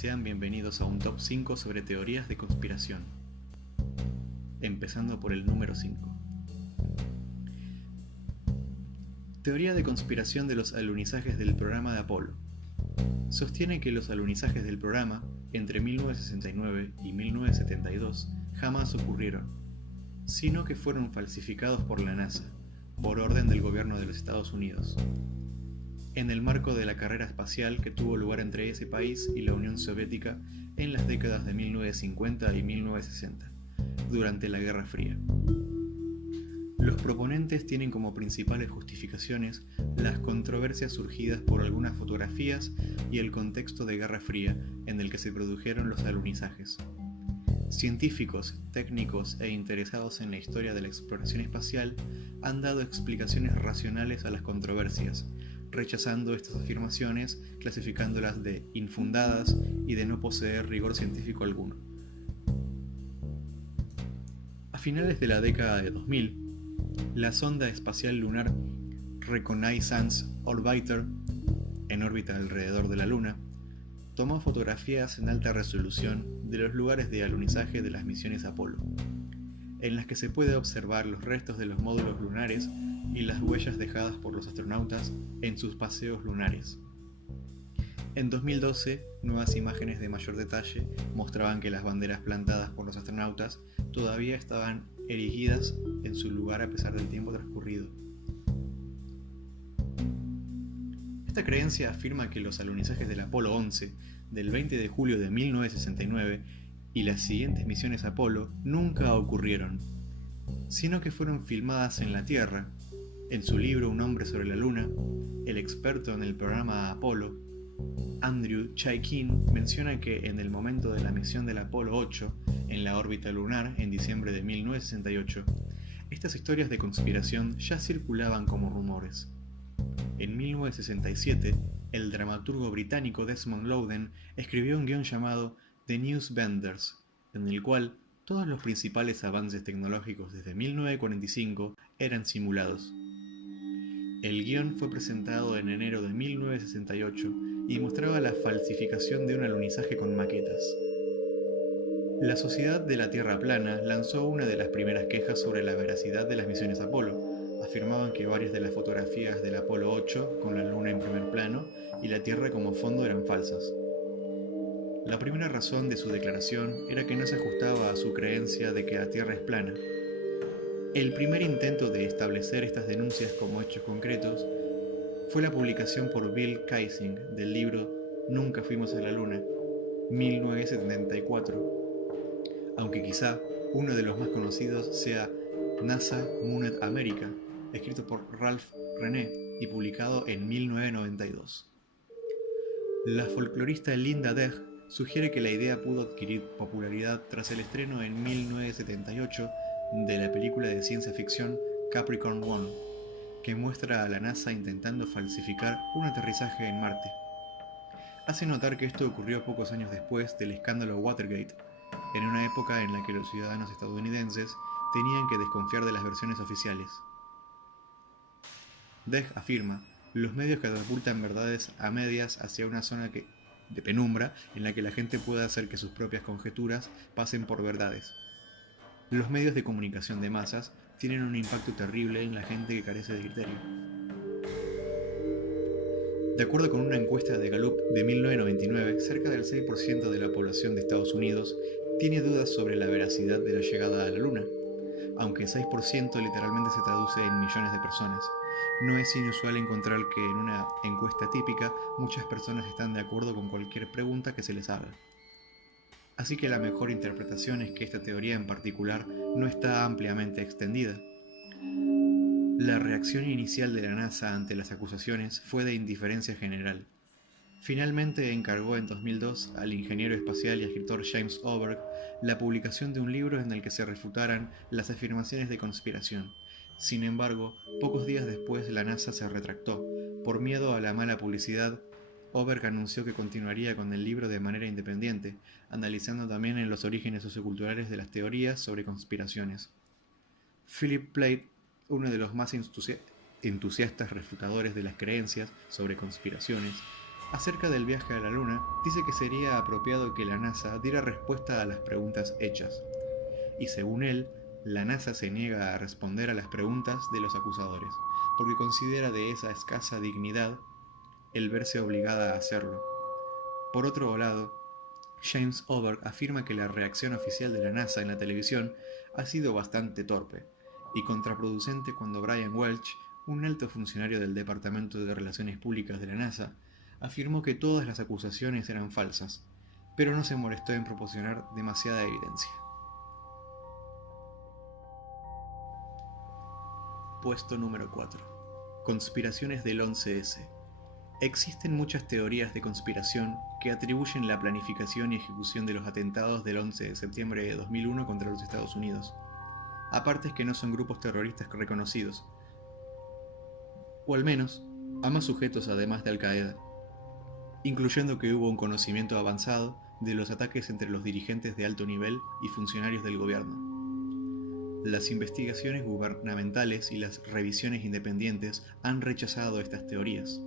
Sean bienvenidos a un top 5 sobre teorías de conspiración, empezando por el número 5. Teoría de conspiración de los alunizajes del programa de Apolo. Sostiene que los alunizajes del programa, entre 1969 y 1972, jamás ocurrieron, sino que fueron falsificados por la NASA, por orden del gobierno de los Estados Unidos, en el marco de la carrera espacial que tuvo lugar entre ese país y la Unión Soviética en las décadas de 1950 y 1960, durante la Guerra Fría. Los proponentes tienen como principales justificaciones las controversias surgidas por algunas fotografías y el contexto de Guerra Fría en el que se produjeron los alunizajes. Científicos, técnicos e interesados en la historia de la exploración espacial han dado explicaciones racionales a las controversias, rechazando estas afirmaciones, clasificándolas de infundadas y de no poseer rigor científico alguno. A finales de la década de 2000, la sonda espacial lunar Reconnaissance Orbiter, en órbita alrededor de la Luna, tomó fotografías en alta resolución de los lugares de alunizaje de las misiones Apolo, en las que se puede observar los restos de los módulos lunares y las huellas dejadas por los astronautas en sus paseos lunares. En 2012, nuevas imágenes de mayor detalle mostraban que las banderas plantadas por los astronautas todavía estaban erigidas en su lugar a pesar del tiempo transcurrido. Esta creencia afirma que los alunizajes del Apolo 11, del 20 de julio de 1969, y las siguientes misiones Apolo nunca ocurrieron, sino que fueron filmadas en la Tierra. En su libro Un hombre sobre la Luna, el experto en el programa Apolo, Andrew Chaikin, menciona que en el momento de la misión del Apolo 8 en la órbita lunar en diciembre de 1968, estas historias de conspiración ya circulaban como rumores. En 1967, el dramaturgo británico Desmond Llewellyn escribió un guión llamado The Newsbenders, en el cual todos los principales avances tecnológicos desde 1945 eran simulados. El guión fue presentado en enero de 1968 y mostraba la falsificación de un alunizaje con maquetas. La Sociedad de la Tierra Plana lanzó una de las primeras quejas sobre la veracidad de las misiones Apolo. Afirmaban que varias de las fotografías del Apolo 8, con la Luna en primer plano y la Tierra como fondo, eran falsas. La primera razón de su declaración era que no se ajustaba a su creencia de que la Tierra es plana. El primer intento de establecer estas denuncias como hechos concretos fue la publicación por Bill Kaysing del libro Nunca fuimos a la Luna, 1974, aunque quizá uno de los más conocidos sea NASA Mooned America, escrito por Ralph René y publicado en 1992. La folclorista Linda Degg sugiere que la idea pudo adquirir popularidad tras el estreno en 1978 de la película de ciencia ficción Capricorn One, que muestra a la NASA intentando falsificar un aterrizaje en Marte. Hace notar que esto ocurrió pocos años después del escándalo Watergate, en una época en la que los ciudadanos estadounidenses tenían que desconfiar de las versiones oficiales. Degg afirma: los medios catapultan verdades a medias hacia una zona de penumbra en la que la gente pueda hacer que sus propias conjeturas pasen por verdades. Los medios de comunicación de masas tienen un impacto terrible en la gente que carece de criterio. De acuerdo con una encuesta de Gallup de 1999, cerca del 6% de la población de Estados Unidos tiene dudas sobre la veracidad de la llegada a la Luna, aunque 6% literalmente se traduce en millones de personas. No es inusual encontrar que en una encuesta típica muchas personas están de acuerdo con cualquier pregunta que se les haga. Así que la mejor interpretación es que esta teoría en particular no está ampliamente extendida. La reacción inicial de la NASA ante las acusaciones fue de indiferencia general. Finalmente encargó en 2002 al ingeniero espacial y escritor James Oberg la publicación de un libro en el que se refutaran las afirmaciones de conspiración. Sin embargo, pocos días después la NASA se retractó. Por miedo a la mala publicidad, Oberg anunció que continuaría con el libro de manera independiente, analizando también en los orígenes socioculturales de las teorías sobre conspiraciones. Philip Plait, uno de los más entusiastas refutadores de las creencias sobre conspiraciones, Acerca del viaje a la Luna, dice que sería apropiado que la NASA diera respuesta a las preguntas hechas. Y según él, la NASA se niega a responder a las preguntas de los acusadores, porque considera de esa escasa dignidad el verse obligada a hacerlo. Por otro lado, James Oberg afirma que la reacción oficial de la NASA en la televisión ha sido bastante torpe y contraproducente cuando Brian Welch, un alto funcionario del Departamento de Relaciones Públicas de la NASA, afirmó que todas las acusaciones eran falsas, pero no se molestó en proporcionar demasiada evidencia. Puesto número 4. Conspiraciones del 11S. Existen muchas teorías de conspiración que atribuyen la planificación y ejecución de los atentados del 11 de septiembre de 2001 contra los Estados Unidos, a partes que no son grupos terroristas reconocidos, o al menos a más sujetos además de Al-Qaeda, incluyendo que hubo un conocimiento avanzado de los ataques entre los dirigentes de alto nivel y funcionarios del gobierno. Las investigaciones gubernamentales y las revisiones independientes han rechazado estas teorías.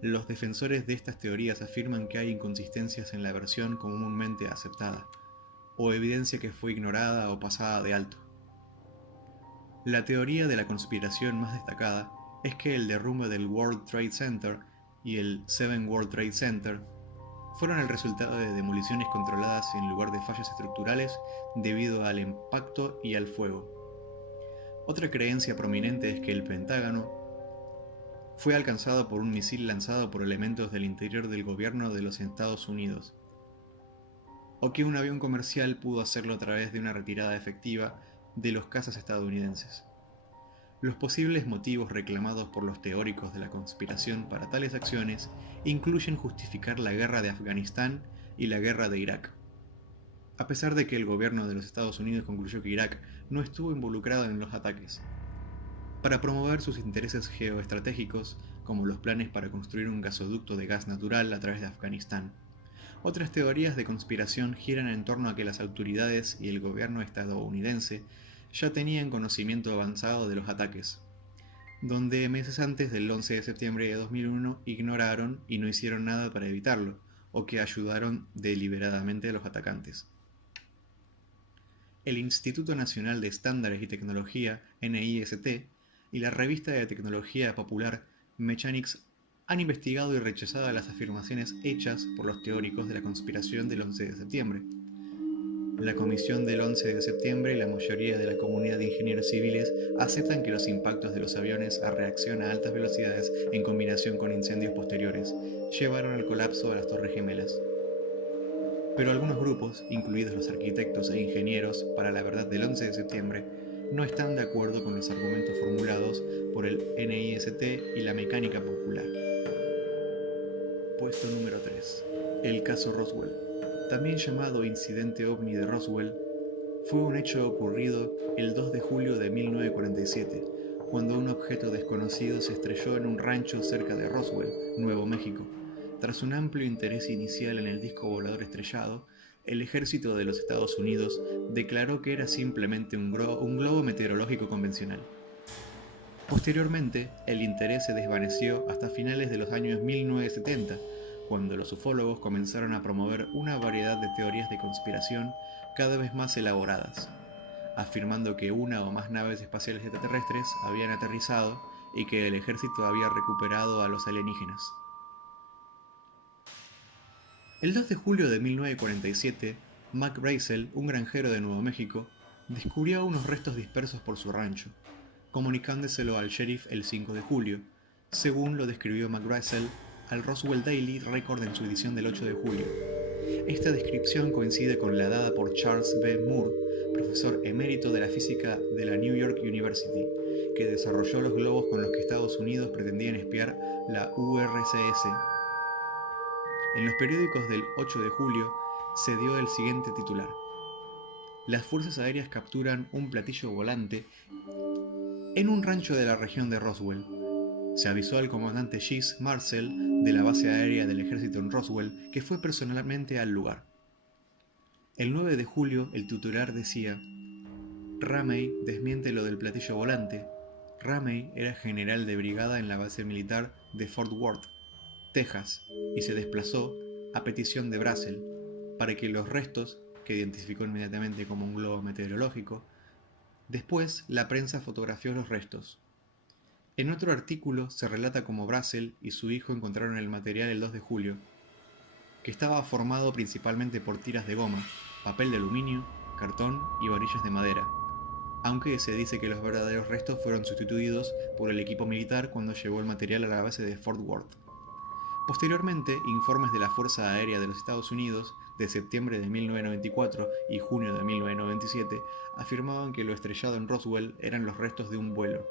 Los defensores de estas teorías afirman que hay inconsistencias en la versión comúnmente aceptada, o evidencia que fue ignorada o pasada de alto. La teoría de la conspiración más destacada es que el derrumbe del World Trade Center y el Seven World Trade Center fueron el resultado de demoliciones controladas en lugar de fallas estructurales debido al impacto y al fuego. Otra creencia prominente es que el Pentágono fue alcanzado por un misil lanzado por elementos del interior del gobierno de los Estados Unidos, o que un avión comercial pudo hacerlo a través de una retirada efectiva de los cazas estadounidenses. Los posibles motivos reclamados por los teóricos de la conspiración para tales acciones incluyen justificar la guerra de Afganistán y la guerra de Irak. A pesar de que el gobierno de los Estados Unidos concluyó que Irak no estuvo involucrado en los ataques, para promover sus intereses geoestratégicos, como los planes para construir un gasoducto de gas natural a través de Afganistán. Otras teorías de conspiración giran en torno a que las autoridades y el gobierno estadounidense ya tenían conocimiento avanzado de los ataques, donde meses antes del 11 de septiembre de 2001 ignoraron y no hicieron nada para evitarlo, o que ayudaron deliberadamente a los atacantes. El Instituto Nacional de Estándares y Tecnología, NIST, y la revista de tecnología popular Mechanics han investigado y rechazado las afirmaciones hechas por los teóricos de la conspiración del 11 de septiembre. La Comisión del 11 de septiembre y la mayoría de la comunidad de ingenieros civiles aceptan que los impactos de los aviones a reacción a altas velocidades en combinación con incendios posteriores llevaron al colapso de las Torres Gemelas. Pero algunos grupos, incluidos los arquitectos e ingenieros para la verdad del 11 de septiembre, no están de acuerdo con los argumentos formulados por el NIST y la mecánica popular. Puesto número 3. El caso Roswell. También llamado Incidente OVNI de Roswell, fue un hecho ocurrido el 2 de julio de 1947, cuando un objeto desconocido se estrelló en un rancho cerca de Roswell, Nuevo México. Tras un amplio interés inicial en el disco volador estrellado, el ejército de los Estados Unidos declaró que era simplemente un globo meteorológico convencional. Posteriormente, el interés se desvaneció hasta finales de los años 1970, cuando los ufólogos comenzaron a promover una variedad de teorías de conspiración cada vez más elaboradas, afirmando que una o más naves espaciales extraterrestres habían aterrizado y que el ejército había recuperado a los alienígenas. El 2 de julio de 1947, Mac Brazel, un granjero de Nuevo México, descubrió unos restos dispersos por su rancho, comunicándoselo al sheriff el 5 de julio, según lo describió Mac Brazel al Roswell Daily Record en su edición del 8 de julio. Esta descripción coincide con la dada por Charles B. Moore, profesor emérito de la física de la New York University, que desarrolló los globos con los que Estados Unidos pretendían espiar la URSS. En los periódicos del 8 de julio se dio el siguiente titular: las fuerzas aéreas capturan un platillo volante en un rancho de la región de Roswell. Se avisó al comandante Gis Marcel de la base aérea del ejército en Roswell, que fue personalmente al lugar. El 9 de julio el titular decía: Ramey desmiente lo del platillo volante. Ramey era general de brigada en la base militar de Fort Worth. Texas, y se desplazó a petición de Brazel para que los restos, que identificó inmediatamente como un globo meteorológico, después la prensa fotografió los restos. En otro artículo se relata cómo Brazel y su hijo encontraron el material el 2 de julio, que estaba formado principalmente por tiras de goma, papel de aluminio, cartón y varillas de madera, aunque se dice que los verdaderos restos fueron sustituidos por el equipo militar cuando llegó el material a la base de Fort Worth. Posteriormente, informes de la Fuerza Aérea de los Estados Unidos de septiembre de 1994 y junio de 1997 afirmaban que lo estrellado en Roswell eran los restos de un vuelo,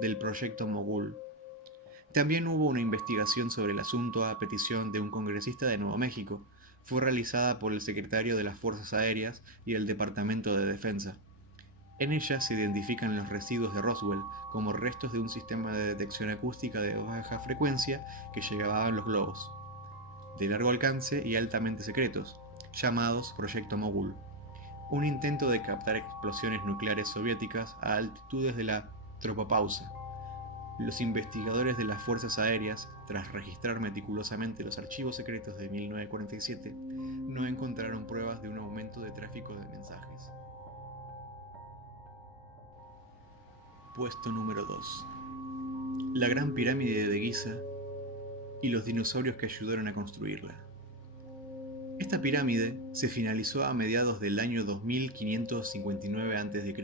del proyecto Mogul. También hubo una investigación sobre el asunto a petición de un congresista de Nuevo México. Fue realizada por el secretario de las Fuerzas Aéreas y el Departamento de Defensa. En ella se identifican los residuos de Roswell como restos de un sistema de detección acústica de baja frecuencia que llevaban los globos, de largo alcance y altamente secretos, llamados Proyecto Mogul, un intento de captar explosiones nucleares soviéticas a altitudes de la tropopausa. Los investigadores de las Fuerzas Aéreas, tras registrar meticulosamente los archivos secretos de 1947, no encontraron pruebas de un aumento de tráfico de mensajes. Puesto número 2. La Gran Pirámide de Giza y los dinosaurios que ayudaron a construirla. Esta pirámide se finalizó a mediados del año 2559 a.C.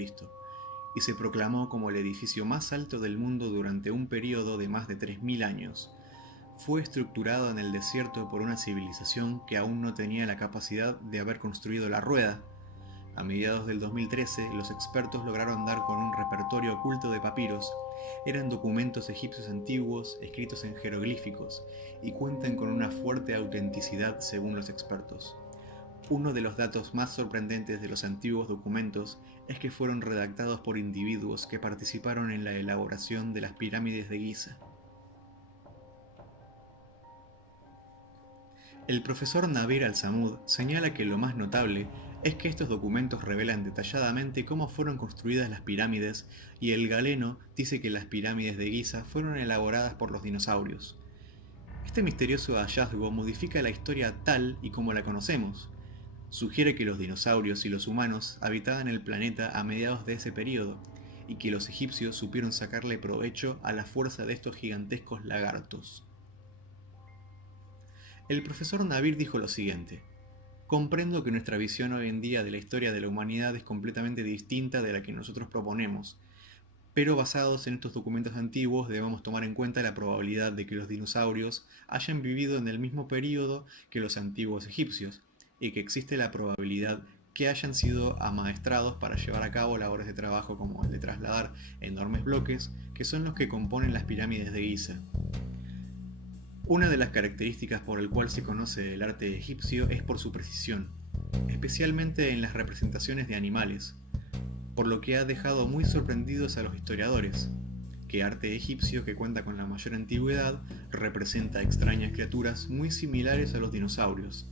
y se proclamó como el edificio más alto del mundo durante un periodo de más de 3000 años. Fue estructurado en el desierto por una civilización que aún no tenía la capacidad de haber construido la rueda. A mediados del 2013, los expertos lograron dar con un repertorio oculto de papiros. Eran documentos egipcios antiguos escritos en jeroglíficos y cuentan con una fuerte autenticidad según los expertos. Uno de los datos más sorprendentes de los antiguos documentos es que fueron redactados por individuos que participaron en la elaboración de las pirámides de Giza. El profesor Nabir al-Samud señala que lo más notable es que estos documentos revelan detalladamente cómo fueron construidas las pirámides, y el galeno dice que las pirámides de Giza fueron elaboradas por los dinosaurios. Este misterioso hallazgo modifica la historia tal y como la conocemos. Sugiere que los dinosaurios y los humanos habitaban el planeta a mediados de ese periodo, y que los egipcios supieron sacarle provecho a la fuerza de estos gigantescos lagartos. El profesor Nabir dijo lo siguiente: comprendo que nuestra visión hoy en día de la historia de la humanidad es completamente distinta de la que nosotros proponemos, pero basados en estos documentos antiguos debemos tomar en cuenta la probabilidad de que los dinosaurios hayan vivido en el mismo periodo que los antiguos egipcios, y que existe la probabilidad que hayan sido amaestrados para llevar a cabo labores de trabajo como el de trasladar enormes bloques, que son los que componen las pirámides de Giza. Una de las características por el cual se conoce el arte egipcio es por su precisión, especialmente en las representaciones de animales, por lo que ha dejado muy sorprendidos a los historiadores, que arte egipcio que cuenta con la mayor antigüedad representa extrañas criaturas muy similares a los dinosaurios.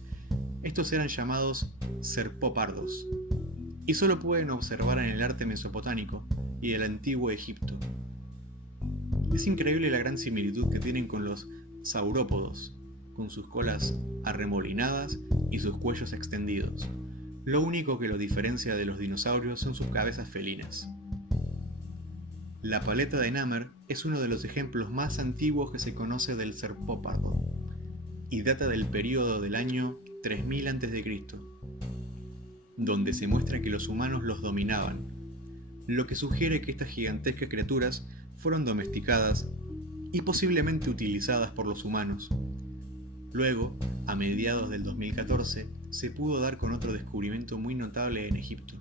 Estos eran llamados serpópardos, y solo pueden observar en el arte mesopotámico y el antiguo Egipto. Es increíble la gran similitud que tienen con los saurópodos, con sus colas arremolinadas y sus cuellos extendidos. Lo único que los diferencia de los dinosaurios son sus cabezas felinas. La paleta de Namer es uno de los ejemplos más antiguos que se conoce del serpópardo, y data del período del año 3000 a.C., donde se muestra que los humanos los dominaban, lo que sugiere que estas gigantescas criaturas fueron domesticadas y posiblemente utilizadas por los humanos. Luego, a mediados del 2014, se pudo dar con otro descubrimiento muy notable en Egipto.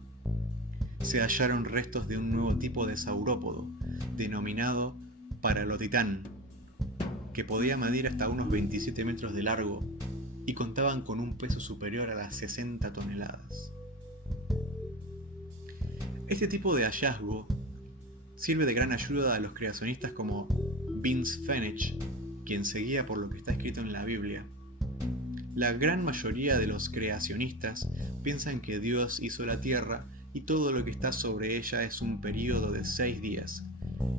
Se hallaron restos de un nuevo tipo de saurópodo, denominado Paralotitán, que podía medir hasta unos 27 metros de largo y contaban con un peso superior a las 60 toneladas. Este tipo de hallazgo sirve de gran ayuda a los creacionistas como Vince Fenech, quien se guía por lo que está escrito en la Biblia. La gran mayoría de los creacionistas piensan que Dios hizo la tierra y todo lo que está sobre ella es un período de 6 días,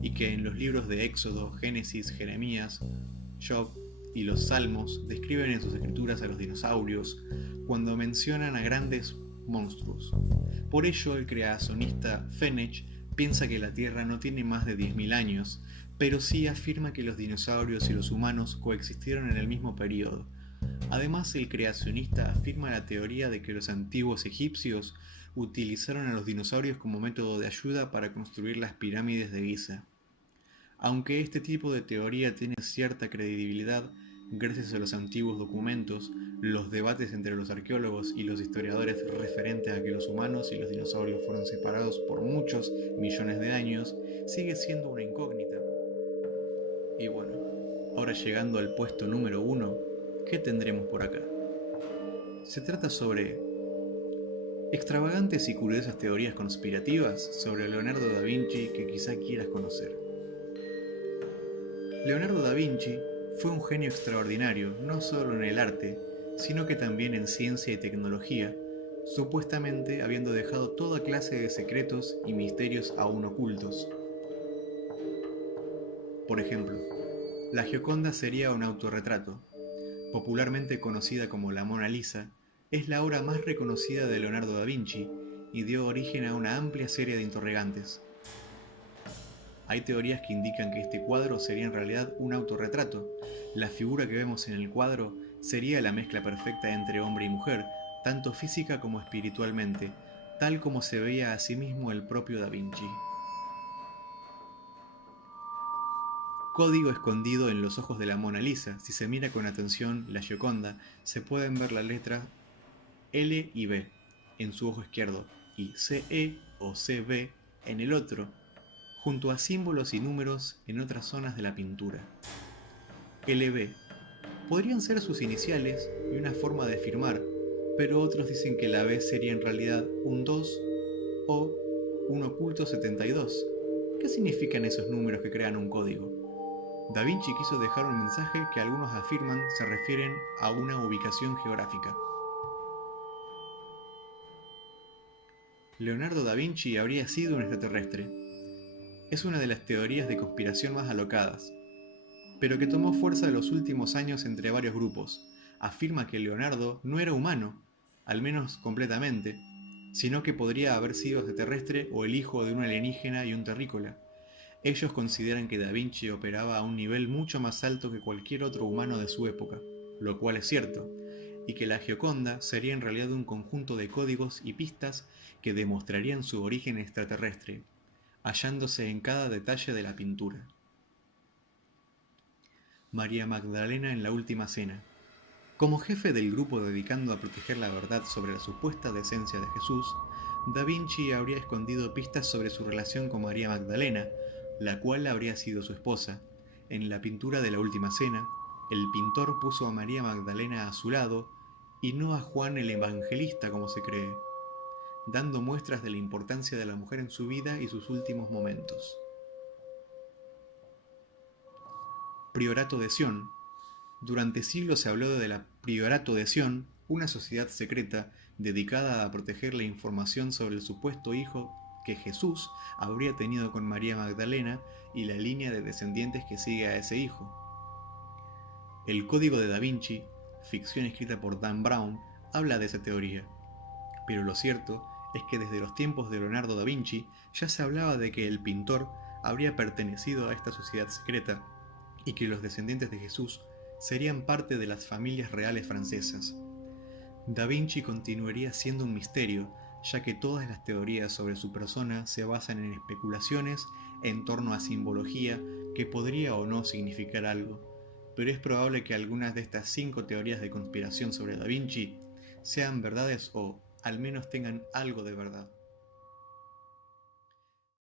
y que en los libros de Éxodo, Génesis, Jeremías, Job y los Salmos describen en sus escrituras a los dinosaurios cuando mencionan a grandes monstruos. Por ello, el creacionista Fenech piensa que la Tierra no tiene más de 10.000 años, pero sí afirma que los dinosaurios y los humanos coexistieron en el mismo periodo. Además, el creacionista afirma la teoría de que los antiguos egipcios utilizaron a los dinosaurios como método de ayuda para construir las pirámides de Giza. Aunque este tipo de teoría tiene cierta credibilidad, gracias a los antiguos documentos, los debates entre los arqueólogos y los historiadores referentes a que los humanos y los dinosaurios fueron separados por muchos millones de años, sigue siendo una incógnita. Y bueno, ahora llegando al puesto número 1, ¿qué tendremos por acá? Se trata sobre extravagantes y curiosas teorías conspirativas sobre Leonardo da Vinci que quizá quieras conocer. Leonardo da Vinci fue un genio extraordinario, no solo en el arte, sino que también en ciencia y tecnología, supuestamente habiendo dejado toda clase de secretos y misterios aún ocultos. Por ejemplo, la Gioconda sería un autorretrato. Popularmente conocida como la Mona Lisa, es la obra más reconocida de Leonardo da Vinci y dio origen a una amplia serie de interrogantes. Hay teorías que indican que este cuadro sería en realidad un autorretrato. La figura que vemos en el cuadro sería la mezcla perfecta entre hombre y mujer, tanto física como espiritualmente, tal como se veía a sí mismo el propio Da Vinci. Código escondido en los ojos de la Mona Lisa. Si se mira con atención la Gioconda, se pueden ver las letras L y B en su ojo izquierdo y CE o CB en el otro, junto a símbolos y números en otras zonas de la pintura. LB podrían ser sus iniciales y una forma de firmar, pero otros dicen que la B sería en realidad un 2 o un oculto 72. ¿Qué significan esos números que crean un código? Da Vinci quiso dejar un mensaje que algunos afirman se refieren a una ubicación geográfica. Leonardo da Vinci habría sido un extraterrestre. Es una de las teorías de conspiración más alocadas, pero que tomó fuerza en los últimos años entre varios grupos. Afirma que Leonardo no era humano, al menos completamente, sino que podría haber sido extraterrestre o el hijo de un alienígena y un terrícola. Ellos consideran que Da Vinci operaba a un nivel mucho más alto que cualquier otro humano de su época, lo cual es cierto, y que la Gioconda sería en realidad un conjunto de códigos y pistas que demostrarían su origen extraterrestre, hallándose en cada detalle de la pintura. María Magdalena en la Última Cena. Como jefe del grupo dedicado a proteger la verdad sobre la supuesta decencia de Jesús, Da Vinci habría escondido pistas sobre su relación con María Magdalena, la cual habría sido su esposa. En la pintura de la Última Cena, el pintor puso a María Magdalena a su lado y no a Juan el Evangelista como se cree, dando muestras de la importancia de la mujer en su vida y sus últimos momentos. Priorato de Sion. Durante siglos se habló de la Priorato de Sion, una sociedad secreta dedicada a proteger la información sobre el supuesto hijo que Jesús habría tenido con María Magdalena y la línea de descendientes que sigue a ese hijo. El Código de Da Vinci, ficción escrita por Dan Brown, habla de esa teoría. Pero lo cierto es que desde los tiempos de Leonardo da Vinci ya se hablaba de que el pintor habría pertenecido a esta sociedad secreta y que los descendientes de Jesús serían parte de las familias reales francesas. Da Vinci continuaría siendo un misterio, ya que todas las teorías sobre su persona se basan en especulaciones en torno a simbología que podría o no significar algo, pero es probable que algunas de estas 5 teorías de conspiración sobre Da Vinci sean verdades o al menos tengan algo de verdad.